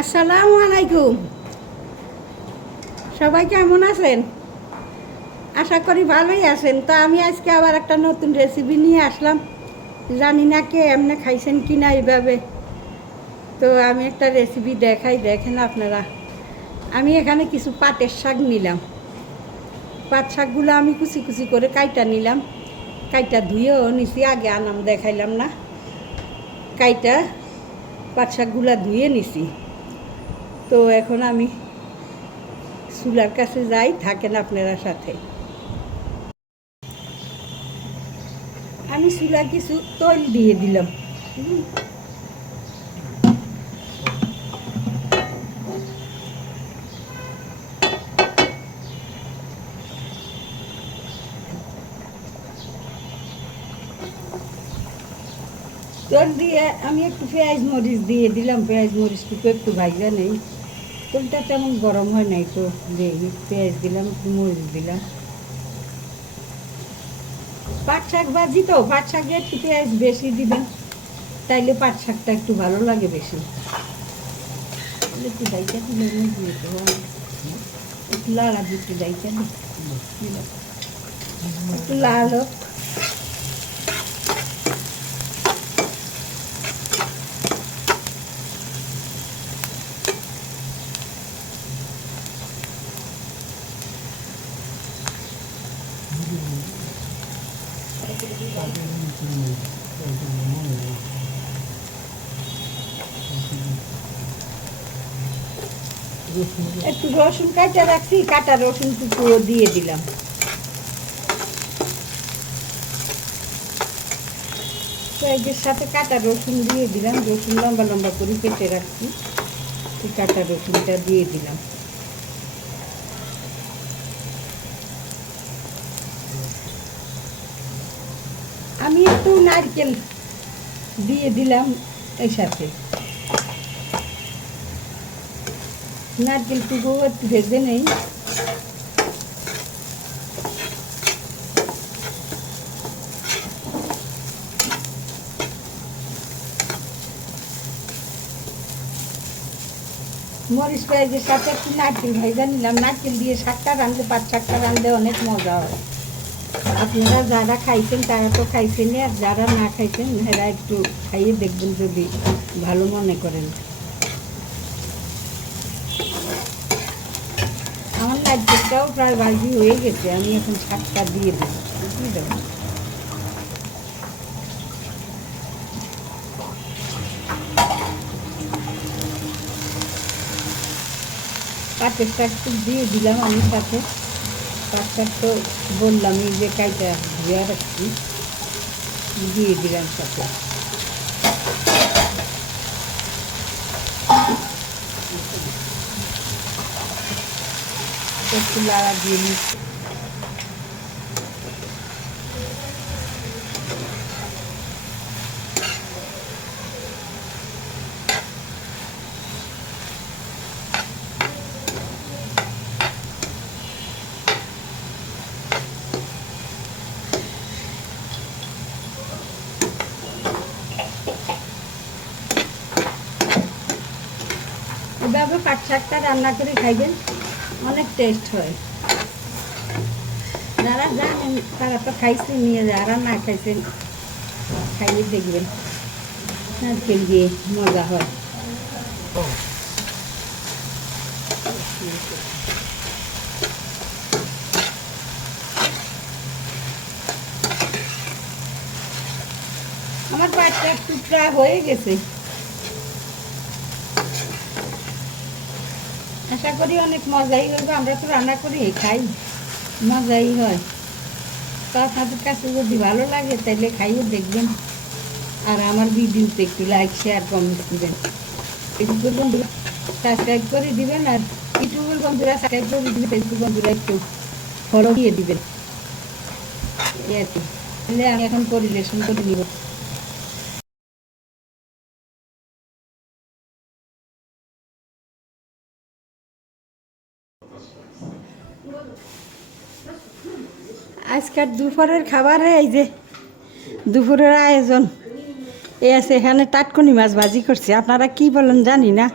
আসসালামু আলাইকুম। সবাই কেমন আছেন? আশা করি ভালোই আছেন। তা আমি আজকে আবার একটা নতুন রেসিপি নিয়ে আসলাম। জানি না কে এমনি খাইছেন কি না এইভাবে। তো আমি একটা রেসিপি দেখাই, দেখেন আপনারা। আমি এখানে কিছু পাটের শাক নিলাম। পাট শাকগুলো আমি কুচি কুচি করে কাইটা নিলাম। কাইটা ধুয়েও নিছি, আগে আনাম দেখাইলাম না। কাইটা পাট শাকগুলা ধুয়ে নিছি। তো এখন আমি চুলার কাছে যাই, থাকেন আপনারা সাথে। আমি চুলা কিছু তৈল দিয়ে দিলাম। তোর দিয়ে আমি একটু পেঁয়াজ মরিচ দিয়ে দিলাম। পেঁয়াজ মরিচ মরিচটুকু একটু ভাইজা নেই। তেলটা তেমন গরম হয় নাই তো দেখি পেঁয়াজ দিলাম মরিচ দিলাম। পাট শাক ভাজি তো, পাট শাকে একটু পেঁয়াজ বেশি দিবেন, তাইলে পাট শাকটা একটু ভালো লাগে বেশি। একটু একটু একটু লাল হোক। একটু রসুন কাটা রাখছি কাটা রসুন টুকুও দিয়ে দিলাম। পেঁয়াজের সাথে কাটা রসুন দিয়ে দিলাম, রসুন লম্বা লম্বা করে কেটে রাখছি। কাটা রসুনটা দিয়ে দিলাম আমি একটু নারকেল দিয়ে দিলাম এর সাথে। নারকেলটুকু একটু ভেজে নেই। মরিচ পেঁয়াজের সাথে একটু নারকেল ভেজে নিলাম। নারকেল দিয়ে শাকটা রাঁধলে পাঁচ শাকটা রাঁধলে অনেক মজা হয়। আপনারা যারা খাইছেন, তারা তো খাইছেন আর যারা না খাইছেন এরা একটু খাইয়ে দেখবেন যদি ভালো মনে করেন। আমার নারকেলটাও প্রায় বাজি হয়ে গেছে, আমি এখন শাকটা দিয়ে দেবো দেবো পাটের শাকটা দিয়ে দিলাম আমি সাথে। পাট শাক তো বললামই যে কাইটা ধুয়ে রাখছি দিয়ে দিলাম সাথে একটু লাড়া দিয়ে নিচ্ছি। এভাবে পাট শাকটা রান্না করে খাইবেন, অনেক টেস্ট হয়। যারা জানেন, তারা তো খাইছেন নিয়ে যারা না খাইছেন খাইয়ে দেখবেন। নারকেল দিয়ে মজা হয়। আমার পাটটা প্রায় হয়ে গেছে। আশা করি অনেক মজাই হইবে, আমরা তো রান্না করি, খাই। মজাই হয়। তো আপনাদের কাছে যদি ভালো লাগে তাহলে খাইয়ে দেখবেন। আর আমার ভিডিওতে একটু লাইক শেয়ার কমেন্ট দিবেন। ফেসবুক বন্ধুরা সাবস্ক্রাইব করে দিবেন, আর ইউটিউবের বন্ধুরা সাবস্ক্রাইব করে দিবেন ফেসবুক বন্ধুরা একটু ফলো দিয়ে দিবেন। এই আর কি। তাহলে আমি এখন পরিবেশন করে নিব। আজকের দুপুরের খাবারে এই যে দুপুরের আয়োজন। এ আছে এখানে টাটকনি মাছ ভাজি করছি। আপনারা কি বলেন জানি না।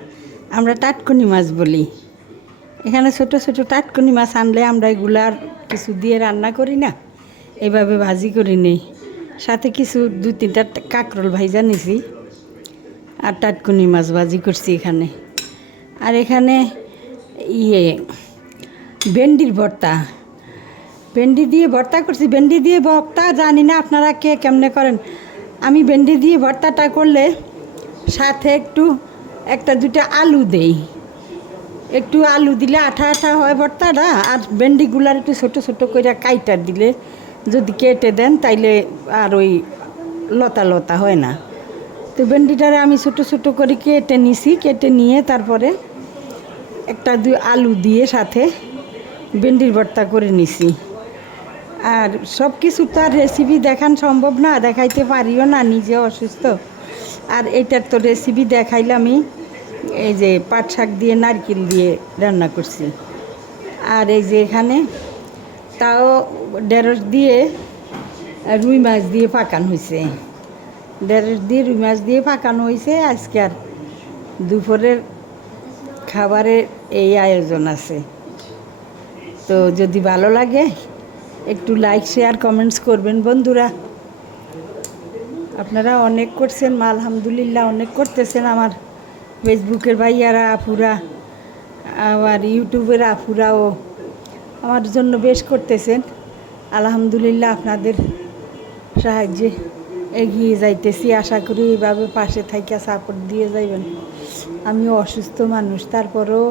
আমরা টাটকুনি মাছ বলি। এখানে ছোট ছোট টাটকুনি মাছ আনলে আমরা এগুলার কিছু দিয়ে রান্না করি না। এভাবে ভাজি করি নেই। সাথে কিছু দু তিনটা কাঁকরোল ভাইজা নিছি। আর টাটকুনি মাছ ভাজি করছি এখানে। আর এখানে ইয়ে ভেন্ডির ভর্তা। ভেন্ডি দিয়ে ভর্তা করছি। ভেন্ডি দিয়ে ভর্তা জানি না আপনারা কে কেমনে করেন। আমি ভেন্ডি দিয়ে ভর্তাটা করলে সাথে একটু, একটা দুটা আলু দেই। একটু আলু দিলে আঠা আঠা হয় ভর্তাটা আর ভেন্ডিগুলার একটু ছোটো ছোটো করে কাইটা দিলে যদি কেটে দেন তাইলে আর ওই লতা লতা হয় না। তো ভেন্ডিটারে আমি ছোটো ছোটো করে কেটে নিছি। কেটে নিয়ে তারপরে একটা দুই আলু দিয়ে সাথে ভেন্ডির ভর্তা করে নিছি। আর সব কিছু তো আর রেসিপি দেখান সম্ভব না, দেখাইতে পারিও না নিজে অসুস্থ। আর এটার তো রেসিপি দেখাইলামই এই যে পাট শাক দিয়ে, নারকেল দিয়ে রান্না করছি। আর এই যে এখানে তাও ঢেঁড়স দিয়ে রুই মাছ দিয়ে পাকানো হয়েছে ঢেঁড়স দিয়ে, রুই মাছ দিয়ে পাকানো হয়েছে আজকে আর দুপুরের খাবারের এই আয়োজন আছে। তো যদি ভালো লাগে, একটু লাইক শেয়ার কমেন্টস করবেন বন্ধুরা। আপনারা অনেক করছেন মা আলহামদুলিল্লাহ অনেক করতেছেন আমার ফেসবুকের ভাইয়ারা, আপুরা আবার ইউটিউবের আপুরাও আমার জন্য বেশ করতেছেন। আলহামদুলিল্লাহ আপনাদের সাহায্যে এগিয়ে যাইতেছি। আশা করি এইভাবে পাশে থাইকা সাপোর্ট দিয়ে যাইবেন। আমি অসুস্থ মানুষ, তারপরেও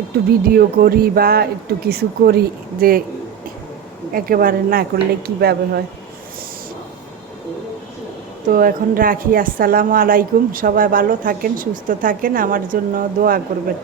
একটু ভিডিও করি বা একটু কিছু করি যে একেবারে না করলে কীভাবে হয়। তো এখন রাখি। আসসালামু আলাইকুম। সবাই ভালো থাকেন, সুস্থ থাকেন। আমার জন্য দোয়া করবেন।